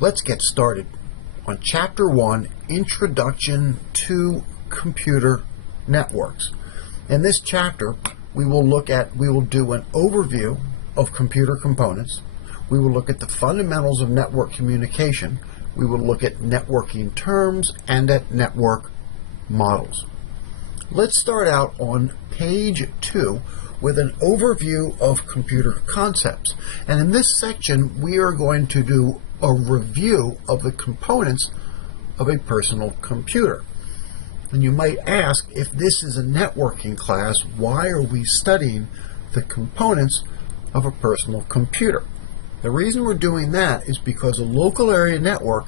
Let's get started on Chapter 1, Introduction to Computer Networks. In this chapter, we will do an overview of computer components. We will look at the fundamentals of network communication. We will look at networking terms and at network models. Let's start out on page 2 with an overview of computer concepts. And in this section, we are going to do a review of the components of a personal computer. And you might ask, if this is a networking class, why are we studying the components of a personal computer? The reason we're doing that is because a local area network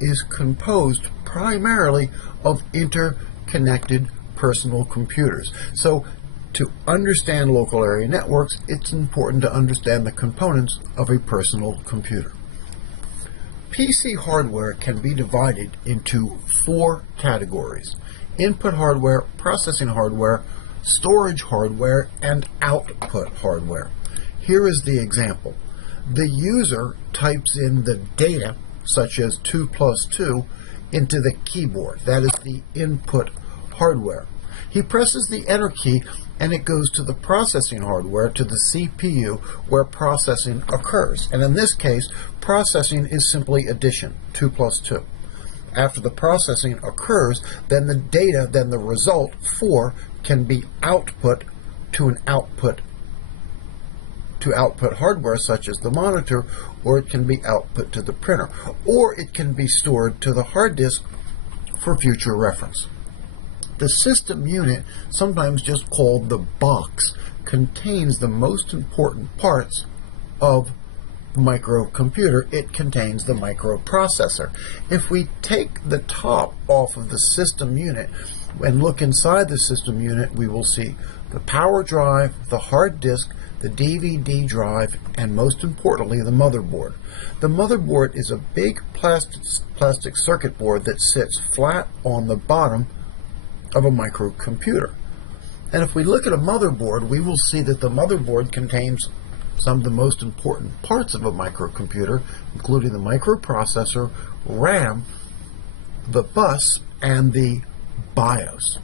is composed primarily of interconnected personal computers. So to understand local area networks, it's important to understand the components of a personal computer. PC hardware can be divided into 4 categories: input hardware, processing hardware, storage hardware, and output hardware. Here is the example. The user types in the data, such as 2 plus 2, into the keyboard. That is the input hardware. He presses the enter key and it goes to the processing hardware, to the CPU, where processing occurs. And in this case, processing is simply addition, 2 plus 2. After the processing occurs, then the data, then the result, 4, can be output to an output hardware such as the monitor, or it can be output to the printer, or it can be stored to the hard disk for future reference. The system unit, sometimes just called the box, contains the most important parts of the microcomputer. It contains the microprocessor. If we take the top off of the system unit and look inside the system unit, we will see the power drive, the hard disk, the DVD drive, and most importantly, the motherboard. The motherboard is a big plastic circuit board that sits flat on the bottom of a microcomputer. And if we look at a motherboard, we will see that the motherboard contains some of the most important parts of a microcomputer, including the microprocessor, RAM, the bus, and the BIOS.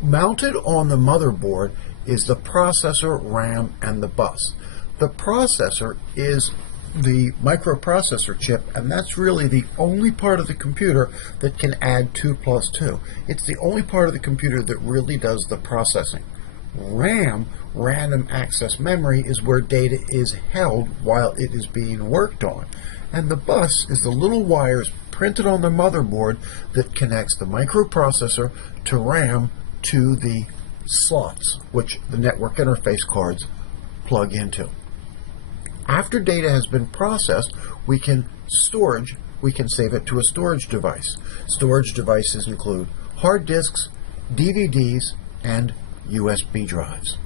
Mounted on the motherboard is the processor, RAM, and the bus. The processor is the microprocessor chip, and that's really the only part of the computer that can add 2 plus 2. It's the only part of the computer that really does the processing. RAM, random access memory, is where data is held while it is being worked on. And the bus is the little wires printed on the motherboard that connects the microprocessor to RAM to the slots, which the network interface cards plug into. After data has been processed, we can save it to a storage device. Storage devices include hard disks, DVDs, and USB drives.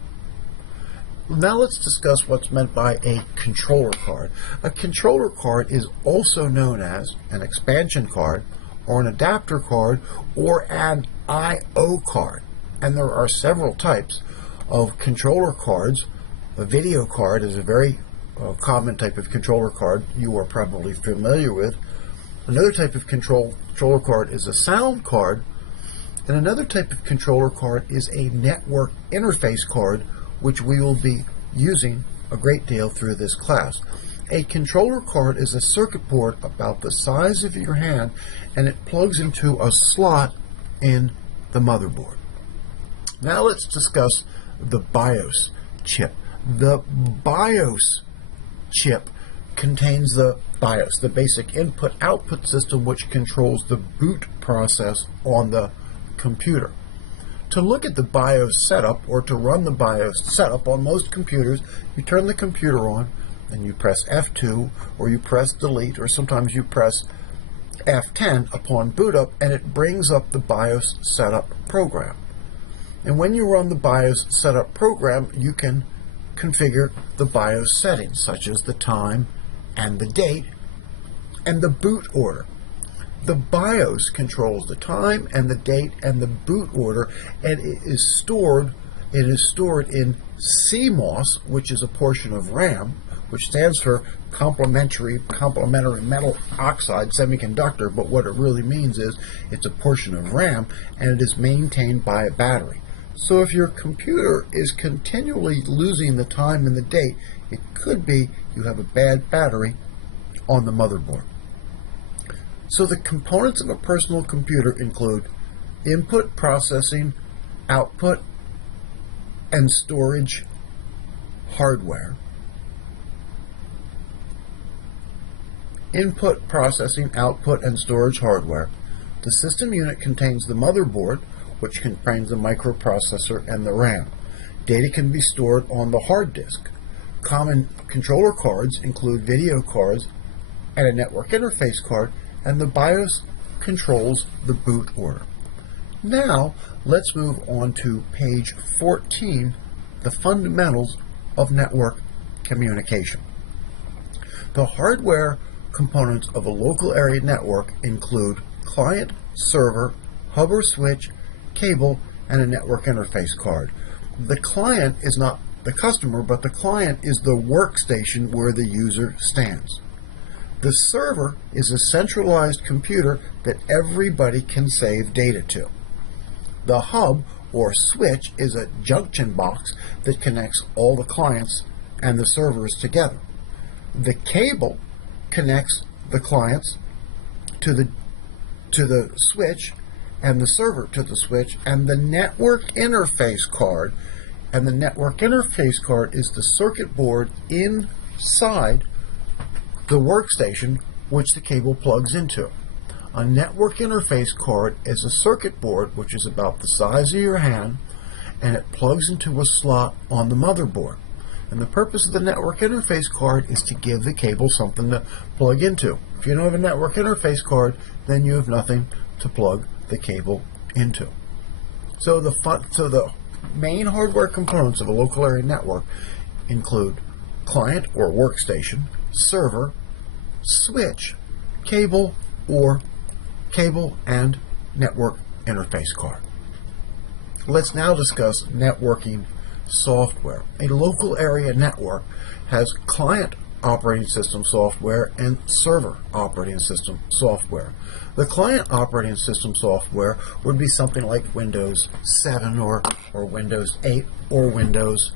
Now let's discuss what's meant by a controller card. A controller card is also known as an expansion card, or an adapter card, or an I/O card. And there are several types of controller cards. A video card is a very common type of controller card you are probably familiar with. Another type of controller card is a sound card, and another type of controller card is a network interface card, which we will be using a great deal through this class. A controller card is a circuit board about the size of your hand, and it plugs into a slot in the motherboard. Now let's discuss the BIOS chip. The BIOS chip contains the BIOS, the basic input-output system, which controls the boot process on the computer. To look at the BIOS setup, or to run the BIOS setup on most computers, you turn the computer on and you press F2, or you press delete, or sometimes you press F10 upon boot up, and it brings up the BIOS setup program. And when you run the BIOS setup program, you can configure the BIOS settings, such as the time and the date and the boot order. The BIOS controls the time and the date and the boot order, and it is stored in CMOS, which is a portion of RAM, which stands for complementary metal oxide semiconductor, but what it really means is it's a portion of RAM, and it is maintained by a battery. So if your computer is continually losing the time and the date, it could be you have a bad battery on the motherboard. So the components of a personal computer include input, processing, output, and storage hardware. Input, processing, output, and storage hardware. The system unit contains the motherboard, which contains the microprocessor and the RAM. Data can be stored on the hard disk. Common controller cards include video cards and a network interface card, and the BIOS controls the boot order. Now, let's move on to page 14, the fundamentals of network communication. The hardware components of a local area network include client, server, hub or switch, cable, and a network interface card. The client is not the customer, but the client is the workstation where the user stands. The server is a centralized computer that everybody can save data to. The hub or switch is a junction box that connects all the clients and the servers together. The cable connects the clients to the switch and the server to the switch, and the network interface card. And the network interface card is the circuit board inside the workstation which the cable plugs into. A network interface card is a circuit board which is about the size of your hand, and it plugs into a slot on the motherboard. And the purpose of the network interface card is to give the cable something to plug into. If you don't have a network interface card, then you have nothing to plug the cable into. So the main hardware components of a local area network include client or workstation, server, switch, cable and network interface card. Let's now discuss networking software. A local area network has client operating system software and server operating system software. The client operating system software would be something like Windows 7 or Windows 8 or Windows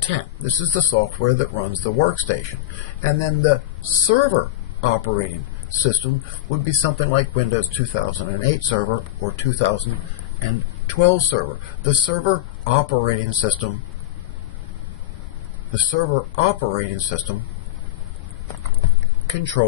10. This is the software that runs the workstation. And then the server operating system would be something like Windows 2008 Server or 2012 Server. The server operating system controls